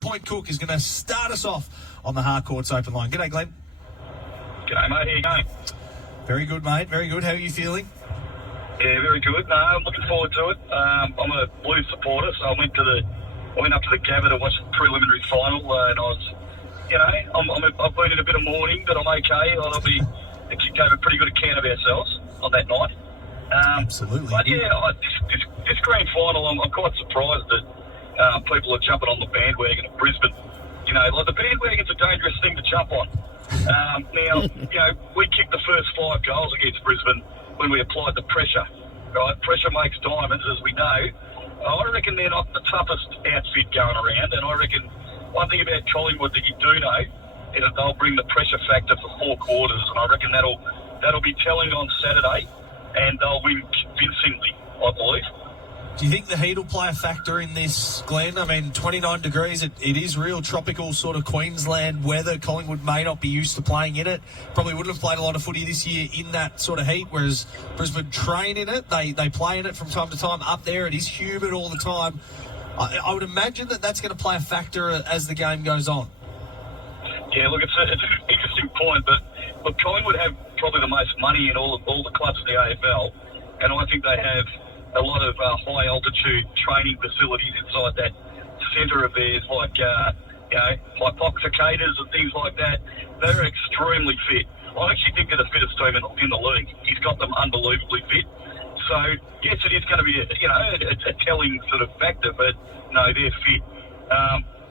Point Cook is going to start us off on the Harcourts Open line. G'day, Glen. G'day, mate. How you going? Very good, mate. Very good. How are you feeling? Yeah, very good. No, I'm looking forward to it. I'm a Blues supporter, so I went up to the Gabba to watch the preliminary final, and I was, I've been in a bit of mourning, but I'm okay. The kids gave a pretty good account of ourselves on that night. Absolutely. But yeah, this grand final, I'm quite surprised that people are jumping on the bandwagon of Brisbane. Like the bandwagon's a dangerous thing to jump on. Now, we kicked the first 5 goals against Brisbane when we applied the pressure, right? Pressure makes diamonds, as we know. I reckon they're not the toughest outfit going around, and I reckon one thing about Collingwood that you do know is that they'll bring the pressure factor for 4 quarters, and I reckon that'll be telling on Saturday, and they'll win convincingly, I believe. Do you think the heat will play a factor in this, Glenn? I mean, 29 degrees, it is real tropical sort of Queensland weather. Collingwood may not be used to playing in it. Probably wouldn't have played a lot of footy this year in that sort of heat, whereas Brisbane train in it. They play in it from time to time. Up there, it is humid all the time. I would imagine that's going to play a factor as the game goes on. Yeah, look, it's an interesting point, but look, Collingwood have probably the most money in all the clubs in the AFL, and I think they have a lot of high-altitude training facilities inside that centre of theirs, like, hypoxicators and things like that. They're extremely fit. I actually think they're the fittest team in the league. He's got them unbelievably fit. So, yes, it is going to be a telling sort of factor, but, no, they're fit.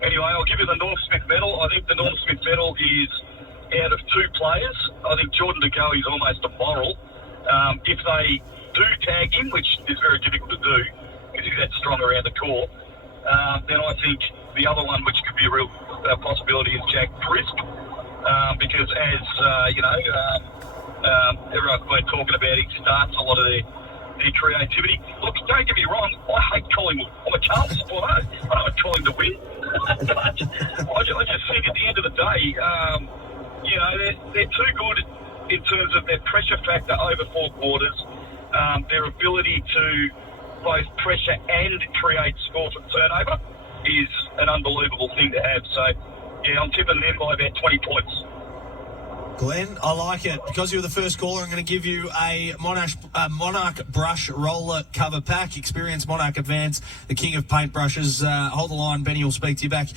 Anyway, I'll give you the Norm Smith medal. I think the Norm Smith medal is out of 2 players. I think Jordan De Goey is almost a moral. If they do tag him, which is very difficult to do because he's that strong around the core, then I think the other one, which could be a real possibility, is Jack Brisk, because as everyone's been talking about, he starts a lot of their creativity. Look, don't get me wrong, I hate Collingwood. I'm a Carlton supporter. I don't want Collingwood to win. But I just think at the end of the day, they're too good in terms of their pressure factor over 4 quarters. Their ability to both pressure and create score from turnover is an unbelievable thing to have. So, yeah, I'm tipping them by about 20 points. Glenn, I like it. Because you're the first caller, I'm going to give you a Monarch brush roller cover pack. Experience Monarch Advance, the king of paintbrushes. Hold the line, Benny will speak to you back.